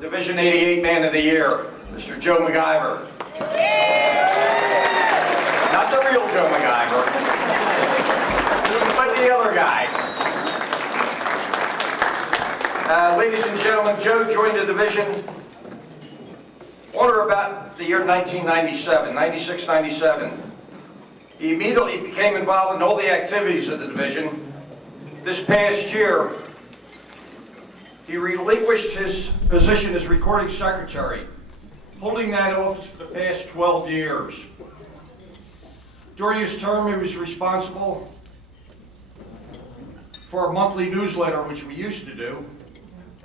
Division 88 Man of the Year, Mr. Joe McIvor. Not the real Joe McIvor, but the other guy. Ladies and gentlemen, Joe joined the division on or about the year 1997, 96, 97. He immediately became involved in all the activities of the division. This past year, he relinquished his position as recording secretary, holding that office for the past 12 years. During his term, he was responsible for a monthly newsletter, which we used to do,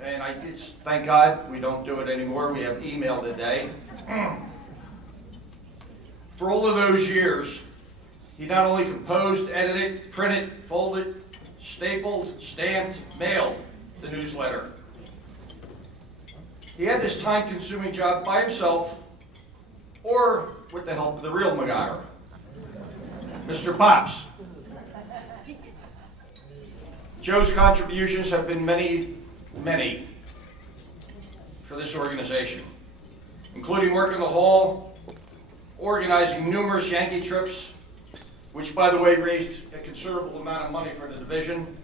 and thank God we don't do it anymore. We have email today. For all of those years, he not only composed, edited, printed, folded, stapled, stamped, mailed the newsletter. He had this time-consuming job by himself or with the help of the real McIvor, Mr. Pops. Joe's contributions have been many, many for this organization, including working the hall, organizing numerous Yankee trips, which, by the way, raised a considerable amount of money for the division.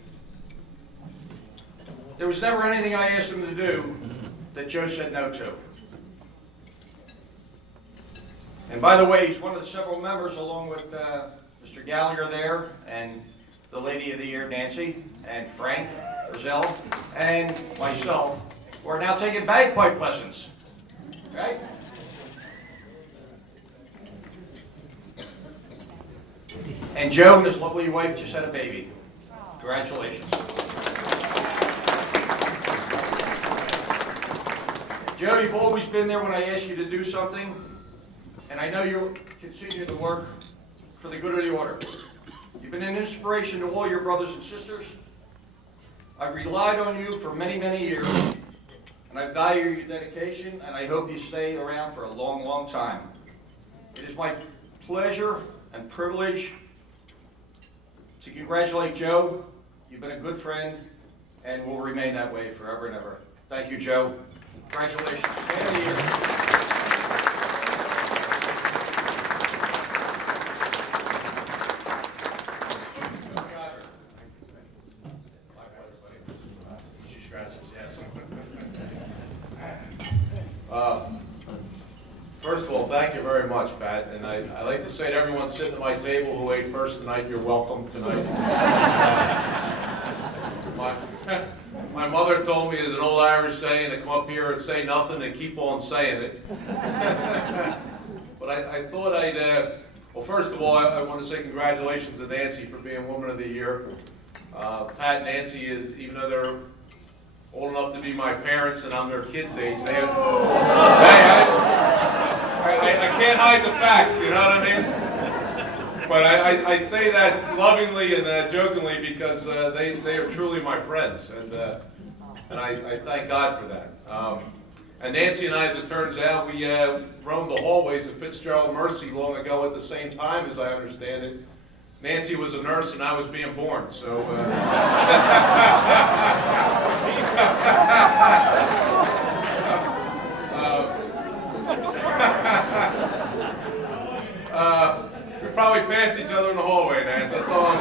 There was never anything I asked him to do that Joe said no to. And by the way, he's one of the several members, along with Mr. Gala there, and the Lady of the Year, Nancy, and Frank, Brazil, and myself, who are now taking bagpipe lessons. Right? And Joe and his lovely wife just had a baby. Congratulations. Joe, you've always been there when I ask you to do something, and I know you'll continue to work for the good of the order. You've been an inspiration to all your brothers and sisters. I've relied on you for many, many years, and I value your dedication, and I hope you stay around for a long, long time. It is my pleasure and privilege to congratulate Joe. You've been a good friend and will remain that way forever and ever. Thank you, Joe. Congratulations. Man of the Year. First of all, thank you very much, Pat. And I like to say to everyone sitting at my table who ate first tonight, you're welcome tonight. My mother told me there's an old Irish saying to come up here and say nothing and keep on saying it. But I thought well, first of all, I want to say congratulations to Nancy for being Woman of the Year. Pat and Nancy, even though they're old enough to be my parents and I'm their kids' age, I can't hide the facts, you know what I mean? But I say that lovingly and jokingly because they are truly my friends, and I thank God for that. And Nancy and I, as it turns out, we roamed the hallways of Fitzgerald Mercy long ago at the same time, as I understand it. Nancy was a nurse and I was being born, so... we probably passed each other in the hallway, Nance, that's all I'm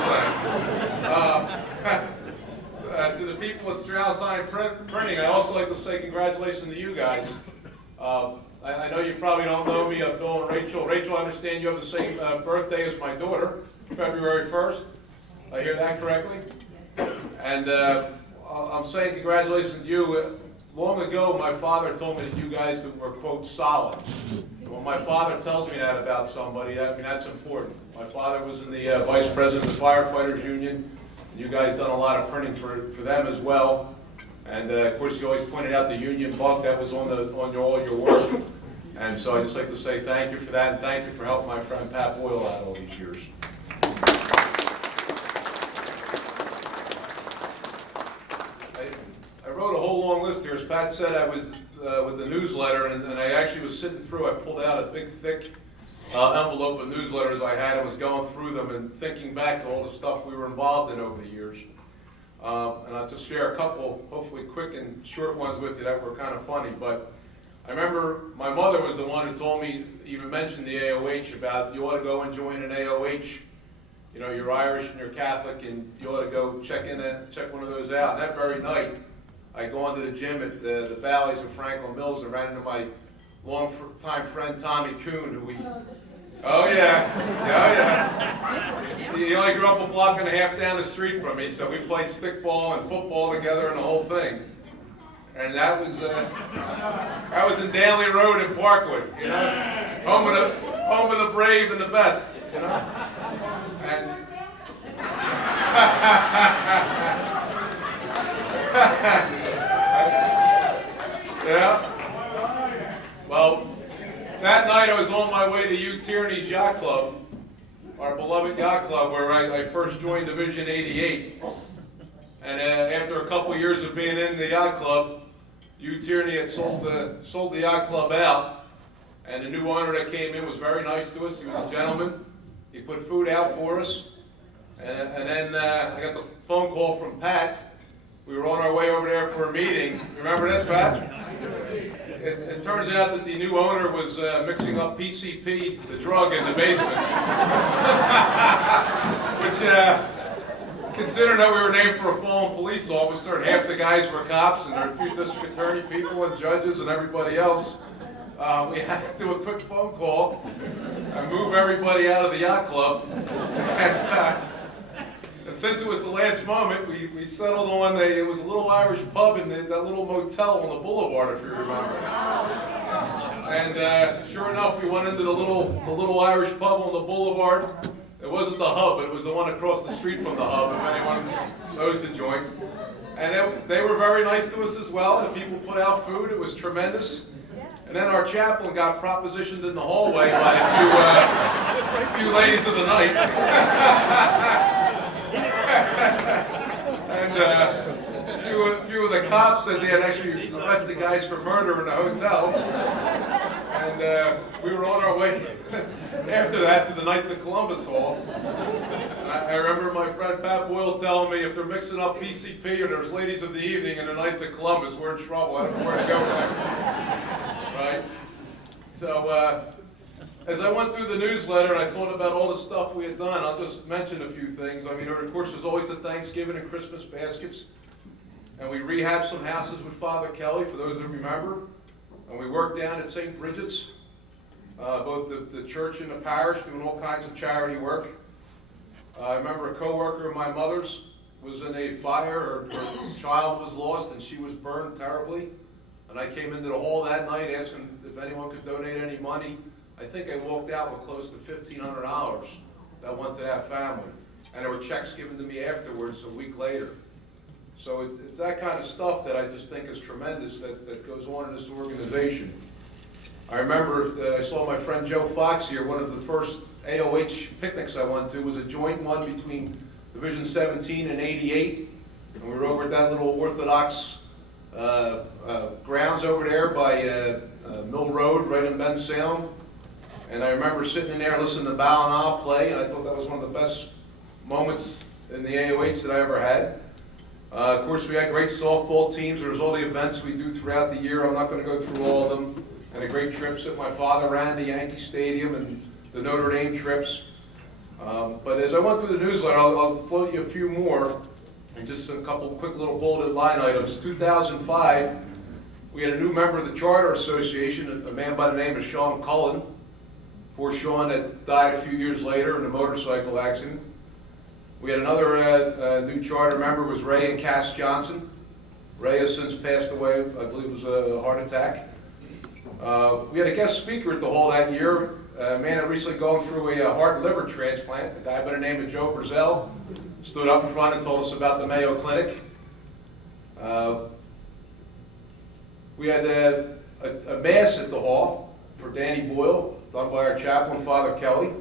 saying. To the people at Strauss Sign Printing, I also like to say congratulations to you guys. I know you probably don't know me, Bill and Rachel. Rachel, I understand you have the same birthday as my daughter, February 1st. I hear that correctly? And I'm saying congratulations to you. Long ago, my father told me that you guys were, quote, solid. And when my father tells me that about somebody, that's important. My father was in the vice president of the Firefighters Union. You guys done a lot of printing for them as well. And of course, you always pointed out the Union Buck that was on all your work. And so I'd just like to say thank you for that, and thank you for helping my friend Pat Boyle out all these years. I wrote a whole long list here. As Pat said, I was with the newsletter, and I actually was sitting through, I pulled out a big, thick envelope of newsletters I had and was going through them and thinking back to all the stuff we were involved in over the years. And I'll just share a couple, hopefully quick and short ones with you that were kind of funny. But I remember my mother was the one who told me, even mentioned the AOH, about you ought to go and join an AOH. You know, you're Irish and you're Catholic, and you ought to go check one of those out. And that very night, I go into the gym at the Valleys of Franklin Mills and ran into my long-time friend Tommy Kuhn, who we... Oh yeah, He only grew up a block and a half down the street from me, so we played stickball and football together and the whole thing. And that was in Daly Road in Parkwood, you know, home of the brave and the best, you know. And yeah. Well, that night I was on my way to U Tierney's Yacht Club, our beloved yacht club, where I first joined Division 88. And after a couple years of being in the yacht club, U Tierney had sold the yacht club out, and the new owner that came in was very nice to us. He was a gentleman. He put food out for us, and then I got the phone call from Pat. We were on our way over there for a meeting. Remember this, Pat? It turns out that the new owner was mixing up PCP, the drug, in the basement. Which, considering that we were named for a fallen police officer, and half the guys were cops, and there were a few district attorney people and judges and everybody else, we had to do a quick phone call and move everybody out of the yacht club. And since it was the last moment, we settled on it was a little Irish pub in that little motel on the boulevard, if you remember. And sure enough, we went into the little Irish pub on the boulevard. It wasn't the Hub, but it was the one across the street from the Hub, if anyone knows the joint. And they were very nice to us as well. The people put out food. It was tremendous. And then our chaplain got propositioned in the hallway by a few ladies of the night. And a few of the cops said they had actually arrested guys for murder in the hotel. And we were on our way after that to the Knights of Columbus Hall. And I remember my friend Pat Boyle telling me if they're mixing up PCP or there's ladies of the evening in the Knights of Columbus, we're in trouble. I don't know where to go next. Right? So as I went through the newsletter and I thought about all the stuff we had done, I'll just mention a few things. I mean, of course, there's always the Thanksgiving and Christmas baskets. And we rehabbed some houses with Father Kelly, for those that remember. And we worked down at St. Bridget's, both the church and the parish, doing all kinds of charity work. I remember a co-worker of my mother's was in a fire, her child was lost, and she was burned terribly. And I came into the hall that night asking if anyone could donate any money. I think I walked out with close to $1,500 that went to that family. And there were checks given to me afterwards a week later. So it's that kind of stuff that I just think is tremendous that goes on in this organization. I remember I saw my friend Joe Fox here. One of the first AOH picnics I went to was a joint one between Division 17 and 88. And we were over at that little Orthodox grounds over there by Mill Road, right in Bensalem. And I remember sitting in there listening to Bow and I'll play, and I thought that was one of the best moments in the AOH that I ever had. Of course, we had great softball teams. There was all the events we do throughout the year. I'm not going to go through all of them. And the great trips that my father ran to Yankee Stadium and the Notre Dame trips. But as I went through the newsletter, I'll float you a few more and just a couple quick little bulleted line items. 2005, we had a new member of the Charter Association, a man by the name of Sean Cullen. Poor Sean that died a few years later in a motorcycle accident. We had another new charter member, was Ray and Cass Johnson. Ray has since passed away, I believe it was a heart attack. We had a guest speaker at the hall that year, a man that recently gone through a heart and liver transplant, a guy by the name of Joe Brazell, stood up in front and told us about the Mayo Clinic. We had a mass at the hall for Danny Boyle, done by our chaplain, Father Kelly.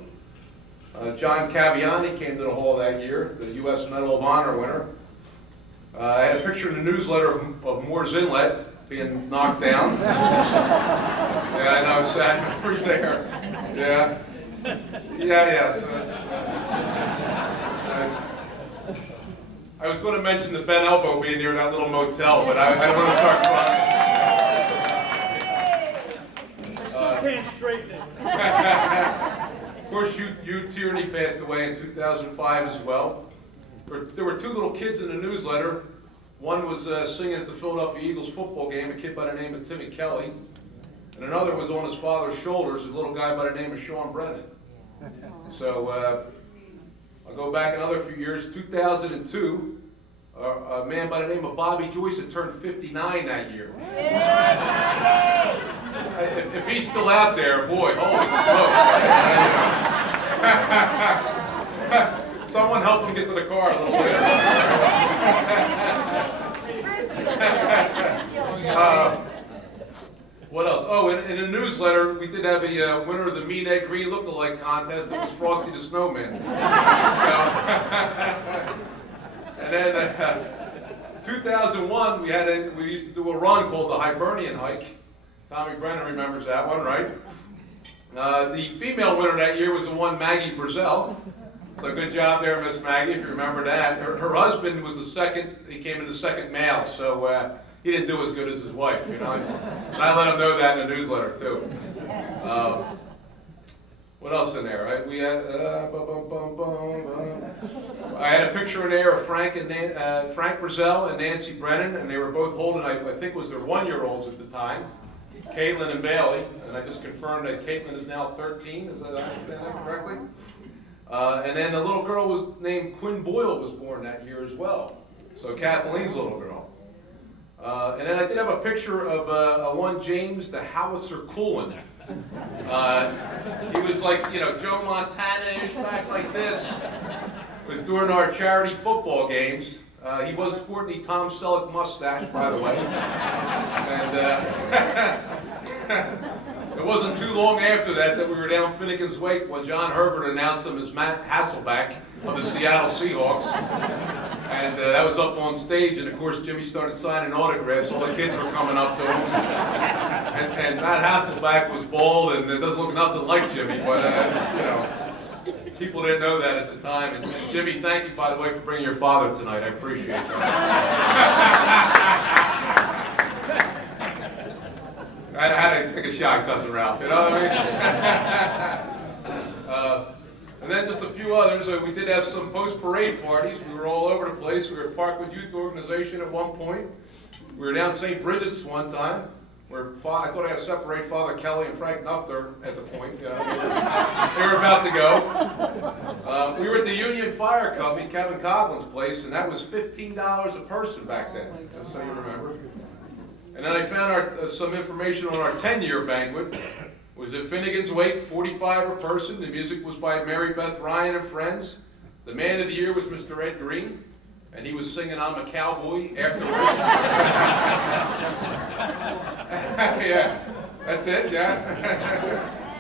John Caviani came to the hall that year, the U.S. Medal of Honor winner. I had a picture in the newsletter of Moore's Inlet being knocked down. Yeah, I know, sad memories there. Yeah. Yeah, so I was going to mention the Ben Elbow being near that little motel, but I don't want to start crying. Can't straighten it. Of course, you Tierney passed away in 2005 as well. There were two little kids in the newsletter. One was singing at the Philadelphia Eagles football game, a kid by the name of Timmy Kelly. And another was on his father's shoulders, a little guy by the name of Sean Brennan. So I'll go back another few years. 2002, a man by the name of Bobby Joyce had turned 59 that year. If he's still out there, boy, holy smokes. Someone help him get to the car a little later. What else? Oh, in the newsletter, we did have a winner of the Mean Ed Green Look-alike contest. It was Frosty the Snowman. And then 2001, we used to do a run called the Hibernian Hike. Tommy Brennan remembers that one, right? The female winner that year was the one Maggie Brazell. So good job there, Miss Maggie, if you remember that. Her husband was the second, he came in the second male, so he didn't do as good as his wife, you know. And I let him know that in the newsletter, too. What else in there? Right? We had, I had a picture in there of Frank Brazell and Nancy Brennan, and they were both holding, I think it was their 1-year-olds at the time, Caitlin and Bailey, and I just confirmed that Caitlin is now 13, is that, I understand that correctly? And then the little girl was named Quinn Boyle was born that year as well. So Kathleen's little girl. And then I did have a picture of one James the Howitzer Coolin. He was like, you know, Joe Montana-ish, back like this. It was during our charity football games. He was sporting the Tom Selleck mustache, by the way. And it wasn't too long after that we were down Finnegan's Wake when John Herbert announced him as Matt Hasselbeck of the Seattle Seahawks. And that was up on stage, and of course Jimmy started signing autographs. All the kids were coming up to him. And Matt Hasselbeck was bald, and it doesn't look nothing like Jimmy, but you know, people didn't know that at the time. And Jimmy, thank you, by the way, for bringing your father tonight. I appreciate that. I had to take a shot, Cousin Ralph, you know what I mean? And then just a few others. We did have some post-parade parties. We were all over the place. We were at Parkwood Youth Organization at one point. We were down St. Bridget's one time, where I thought I had to separate Father Kelly and Frank Nuffter at the point. They were about to go. We were at the Union Fire Company, Kevin Coughlin's place, and that was $15 a person back then, just so you remember. And then I found some information on our 10-year banquet. It was at Finnegan's Wake, 45 a person. The music was by Mary Beth Ryan and friends. The man of the year was Mr. Ed Green, and he was singing "I'm a Cowboy" afterwards. Yeah, that's it, yeah.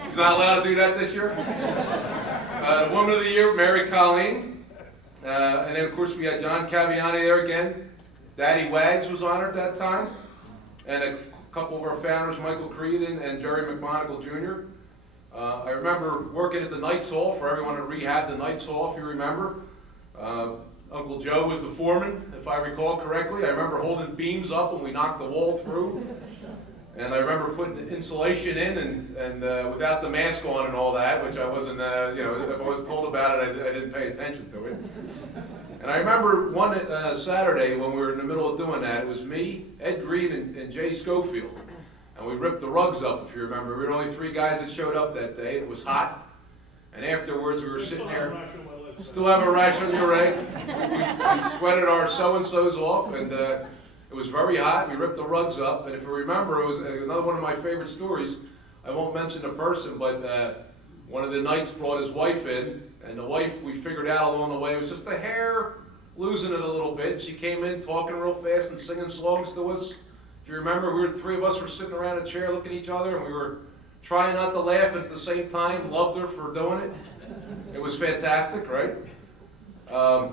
He's not allowed to do that this year. The woman of the year, Mary Colleen. And then, of course, we had John Caviani there again. Daddy Wags was honored that time. And a couple of our founders, Michael Creedon and Jerry McMonagle Jr. I remember working at the Knights Hall for everyone to rehab the Knights Hall, if you remember. Uncle Joe was the foreman, if I recall correctly. I remember holding beams up when we knocked the wall through. And I remember putting the insulation in and without the mask on and all that, which I wasn't, you know, if I was told about it, I didn't pay attention to it. And I remember one Saturday when we were in the middle of doing that, it was me, Ed Green, and Jay Schofield. And we ripped the rugs up, if you remember. We were only 3 guys that showed up that day. It was hot. And afterwards, we were sitting there. Still have a rash on your leg. We sweated our so-and-sos off, and it was very hot. We ripped the rugs up. And if you remember, it was another one of my favorite stories. I won't mention the person, but one of the knights brought his wife in. And the wife, we figured out along the way, was just a hair losing it a little bit. She came in talking real fast and singing songs to us. If you remember, 3 of us were sitting around a chair looking at each other, and we were trying not to laugh at the same time. Loved her for doing it. It was fantastic, right? And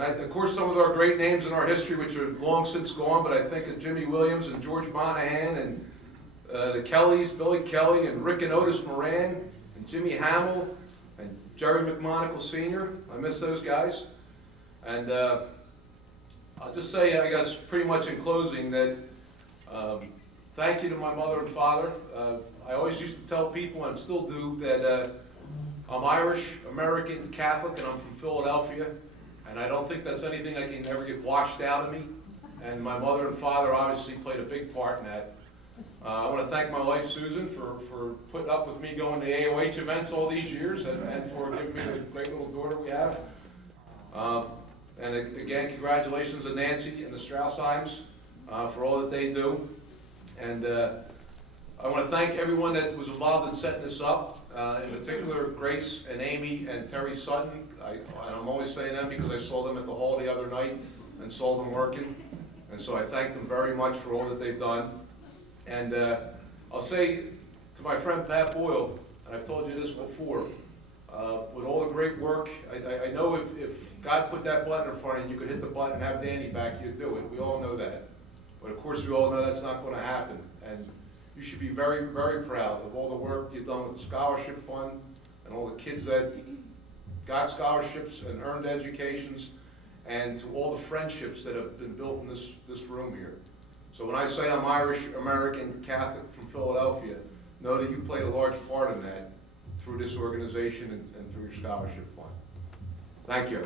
of course, some of our great names in our history, which are long since gone, but I think of Jimmy Williams and George Monahan and the Kellys, Billy Kelly and Rick and Otis Moran and Jimmy Hamill and Jerry McMonagle Sr. I miss those guys. And I'll just say, I guess, pretty much in closing that thank you to my mother and father. I always used to tell people, and still do, that I'm Irish, American, Catholic, and I'm from Philadelphia. And I don't think that's anything that can ever get washed out of me. And my mother and father obviously played a big part in that. I want to thank my wife, Susan, for putting up with me going to AOH events all these years and for giving me the great little daughter we have. And again, congratulations to Nancy and the Strauss-Heims for all that they do. And I want to thank everyone that was involved in setting this up, in particular Grace and Amy and Terry Sutton. I'm always saying that because I saw them at the hall the other night and saw them working. And so I thank them very much for all that they've done. And I'll say to my friend Pat Boyle, and I've told you this before, with all the great work, I know if God put that button in front of you, you could hit the button and have Danny back, you'd do it. We all know that. But of course, we all know that's not going to happen. And you should be very, very proud of all the work you've done with the scholarship fund and all the kids that got scholarships and earned educations, and to all the friendships that have been built in this room here. So when I say I'm Irish, American, Catholic from Philadelphia, know that you played a large part in that through this organization and through your scholarship fund. Thank you.